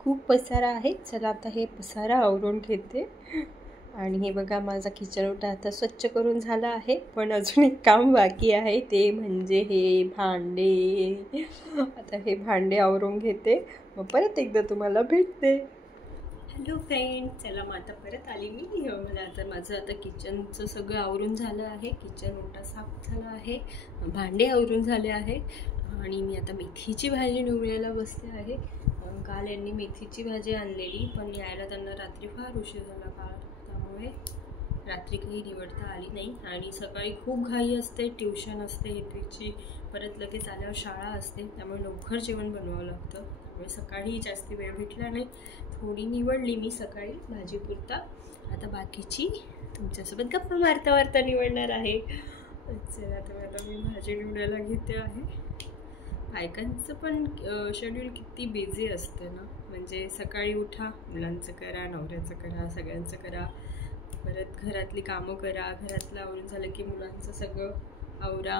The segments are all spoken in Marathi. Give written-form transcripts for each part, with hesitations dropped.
खूप पसारा आहे. चला आता हे पसारा आवरून घेते. आणि हे बघा माझा किचन ओटा आता स्वच्छ करून झाला आहे, पण अजून एक काम बाकी आहे, ते म्हणजे हे भांडे. आता हे भांडे आवरून घेते, मग परत एकदा तुम्हाला भेटते. हॅलो फ्रेंड, चला मग आता परत आली मी. मला आता माझं आता किचनचं सगळं आवरून झालं आहे. किचन ओटा साफ झाला आहे, भांडे आवरून झाले आहे आणि मी आता मेथीची भाजी निवडायला बसते आहे. काल यांनी मेथीची भाजी आणलेली, पण यायला त्यांना रात्री फार उशीर झाला काल, त्यामुळे रात्री काही निवडता आली नाही. आणि सकाळी खूप घाई असते, ट्युशन असते हेतवीची, परत लगेच आल्यावर शाळा असते, त्यामुळे लवकर जेवण बनवावं लागतं. त्यामुळे सकाळी जास्ती वेळ भेटला नाही. थोडी निवडली मी सकाळी भाजीपुरता, आता बाकीची तुमच्यासोबत गप्पा मारता मारता निवडणार आहे. चला तर आता मी भाजी निवडायला घेते आहे. बायकांचं पण शेड्यूल किती बिझी असतं ना, म्हणजे सकाळी उठा, मुलांचं करा, नवऱ्याचं करा, सगळ्यांचं करा, परत घरातली कामं करा, घरातलं आवरून झालं की मुलांचं सगळं आवरा,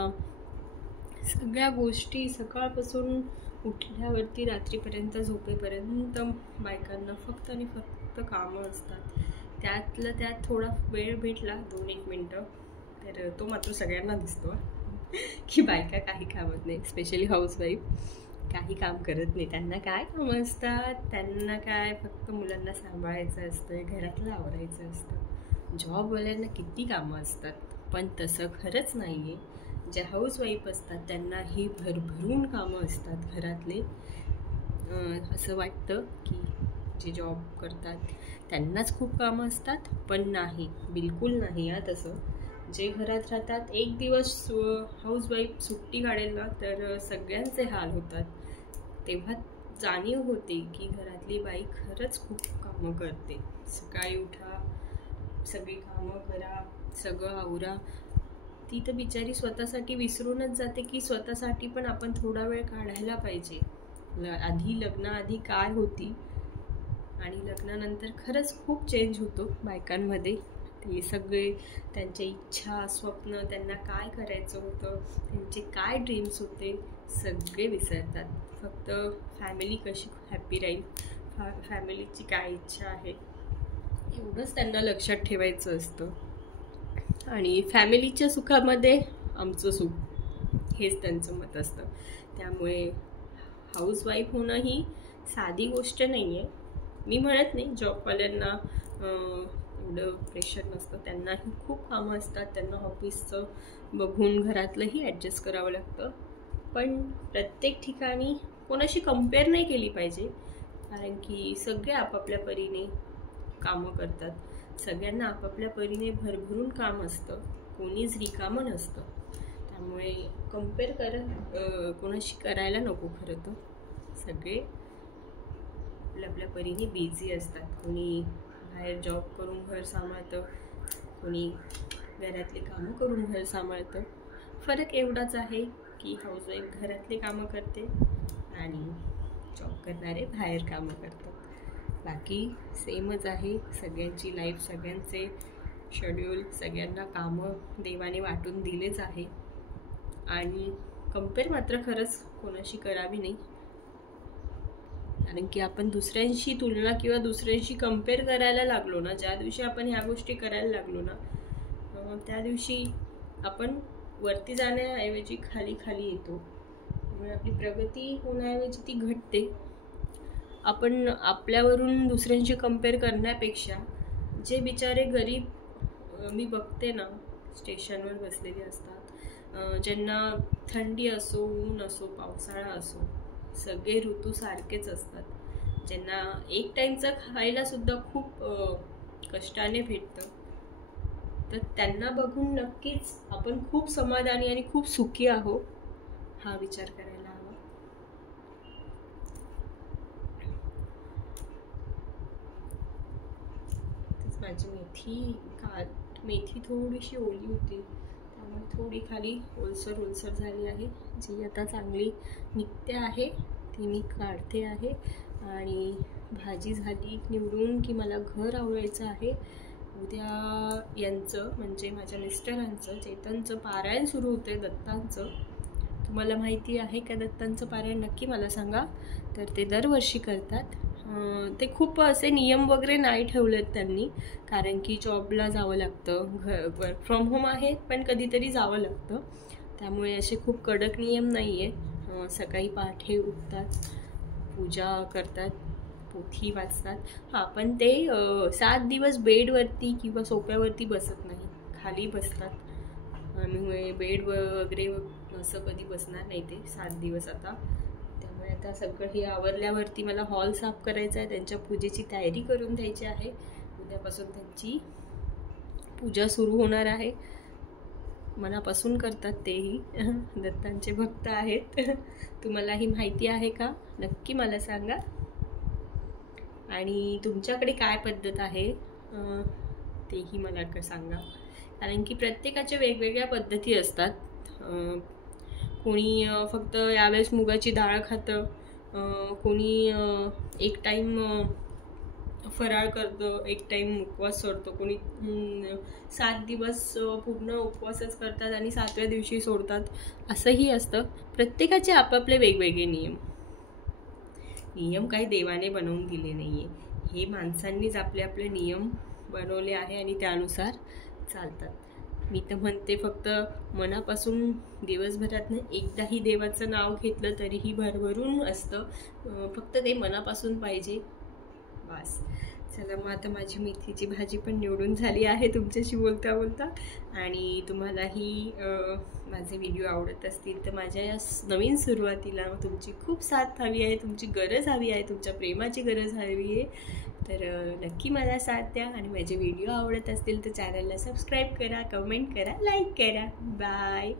सगळ्या गोष्टी सकाळपासून उठल्यावरती रात्रीपर्यंत झोपेपर्यंत बायकांना फक्त आणि फक्त कामं असतात. त्यातलं त्यात थोडा वेळ भेटला 2-1 मिनटं तर तो मात्र सगळ्यांना दिसतो की बायका काही कामत नाही, स्पेशली हाऊसवाईफ काही काम करत नाही. त्यांना काय कामं असतात, त्यांना काय फक्त मुलांना सांभाळायचं असतं, घरातलं आवरायचं असतं. जॉबवाल्यांना किती कामं असतात, पण तसं खरंच नाही आहे. ज्या हाऊसवाईफ असतात त्यांना ही भरभरून कामं असतात घरातले. असं वाटतं की जे जॉब करतात त्यांनाच खूप कामं असतात, पण नाही, बिलकुल नाही आहे तसं. जे घरात राहतात, एक दिवस हाऊसवाईफ सुट्टी काढेल ना तर सगळ्यांचे हाल होतात. तेव्हा जाणीव होते की घरातली बाई खरंच खूप कामं करते. सकाळी उठा, सगळी कामं करा, सगळं आवरा. ती तर बिचारी स्वतःसाठी विसरूनच जाते की स्वतःसाठी पण आपण थोडा वेळ काढायला पाहिजे. आधी लग्नाआधी काय होती आणि लग्नानंतर खरंच खूप चेंज होतो बायकांमध्ये. ते सगळे त्यांच्या इच्छा, स्वप्न, त्यांना काय करायचं होतं, त्यांचे काय ड्रीम्स होते, सगळे विसरतात. फक्त फॅमिली कशी हॅपी राहील, फॅमिलीची काय इच्छा आहे, एवढंच त्यांना लक्षात ठेवायचं असतं. आणि फॅमिलीच्या सुखामध्ये आमचं सुख, हेच त्यांचं मत असतं. त्यामुळे हाऊसवाईफ होणं ही साधी गोष्ट नाही आहे. मी म्हणत नाही जॉबवाल्यांना एवढं प्रेशर नसतं, त्यांनाही खूप कामं असतात, त्यांना ऑफिसचं बघून घरातलंही ॲडजस्ट करावं लागतं. पण प्रत्येक ठिकाणी कोणाशी कंपेअर नाही केली पाहिजे, कारण की सगळे आपापल्या परीने कामं करतात, सगळ्यांना आपापल्या परीने भरभरून काम असतं, कोणीच रिकामं नसतं. त्यामुळे कंपेअर कोणाशी करायला नको. खरं तर सगळे आपल्या परीने बिझी असतात. कोणी बाहेर जॉब करून घर सांभाळतं, कोणी घरातले कामं करून घर सांभाळतं. फरक एवढाच आहे की हाऊसवाईफ घरातले कामं करते आणि जॉब करणारे बाहेर कामं करतात. बाकी सेमच आहे. सगळ्यांची लाईफ, सगळ्यांचे शेड्यूल, सगळ्यांना कामं देवाने वाटून दिलेच आहे. आणि कंपेअर मात्र खरंच कोणाशी करावी नाही, कारण की आपण दुसऱ्यांशी तुलना किंवा दुसऱ्यांशी कंपेअर करायला लागलो ना, ज्या दिवशी आपण ह्या गोष्टी करायला लागलो ना, त्या दिवशी आपण वरती जाण्याऐवजी खाली खाली येतो. त्यामुळे आपली प्रगती होण्याऐवजी ती घटते. आपण आपल्यावरून दुसऱ्यांशी कंपेअर करण्यापेक्षा जे बिचारे गरीब मी बघते ना, स्टेशनवर बसलेले असतात, ज्यांना थंडी असो, ऊन असो, पावसाळा असो, सगळे ऋतू सारखेच असतात, ज्यांना एक टाईमचं खायला सुद्धा खूप कष्टाने भेटतं, तर त्यांना बघून नक्कीच आपण खूप समाधानी आणि खूप सुखी आहोत हा विचार करायला हवा. माझी मेथी थोडीशी ओली होती, त्यामुळे थोडी खाली ओलसर झाली आहे, जी आता चांगली निघते आहे, ती मी काढते आहे. आणि भाजी झाली निवडून की मला घर आवरायचं आहे. उद्या यांचं म्हणजे माझ्या मिस्टरांचं, चेतनचं पारायण सुरू होतं आहे दत्तांचं. तुम्हाला माहिती आहे का दत्तांचं पारायण? नक्की मला सांगा. तर ते दरवर्षी करतात. ते खूप असे नियम वगैरे नाही ठेवलेत त्यांनी, कारण की जॉबला जावं लागतं, वर्क फ्रॉम होम आहे पण कधीतरी जावं लागतं, त्यामुळे असे खूप कडक नियम नाही आहे. सकाळी पहाटे उठतात, पूजा करतात, पोथी वाचतात. हां, पण ते 7 दिवस बेडवरती किंवा सोफ्यावरती बसत नाही, खाली बसतात. आणि बेड वगैरे असं कधी बसणार नाही ते 7 दिवस आता. त्यामुळे आता सगळं हे आवरल्यावरती मला हॉल साफ करायचा आहे, त्यांच्या पूजेची तयारी करून द्यायची आहे. उद्यापासून त्यांची पूजा सुरू होणार आहे. मनापासून करतात तेही, दत्तांचे भक्त आहेत. तुम्हालाही माहिती आहे का? नक्की मला सांगा. आणि तुमच्याकडे काय पद्धत आहे तेही मला सांगा, कारण की प्रत्येकाच्या वेगवेगळ्या पद्धती असतात. कोणी फक्त यावेळेस मुगाची डाळ खातं, कोणी एक टाईम फराळ करतं, एक टाईम उपवास सोडतो, कोणी 7 दिवस पूर्ण उपवासच करतात आणि 7व्या दिवशी सोडतात, असंही असतं. प्रत्येकाचे आपापले वेगवेगळे नियम काही देवाने बनवून दिले नाही आहे, हे माणसांनीच आपले आपले नियम बनवले आहे आणि त्यानुसार चालतात. मी तर म्हणते फक्त मनापासून दिवसभरातनं एकदाही देवाचं नाव घेतलं तरीही भरभरून असतं, फक्त ते मनापासून पाहिजे, बस. चला, मग आता माझी मेथीची भाजी पण निवडून झाली आहे तुमच्याशी बोलता बोलता. आणि तुम्हालाही माझे व्हिडिओ आवडत असतील तर माझ्या या नवीन सुरुवातीला तुमची खूप साथ हवी आहे, तुमची गरज हवी आहे, तुमच्या प्रेमाची गरज हवी आहे. तर नक्की मला साथ द्या. आणि माझे व्हिडिओ आवडत असतील तर चॅनलला सबस्क्राईब करा, कमेंट करा, लाईक करा. बाय.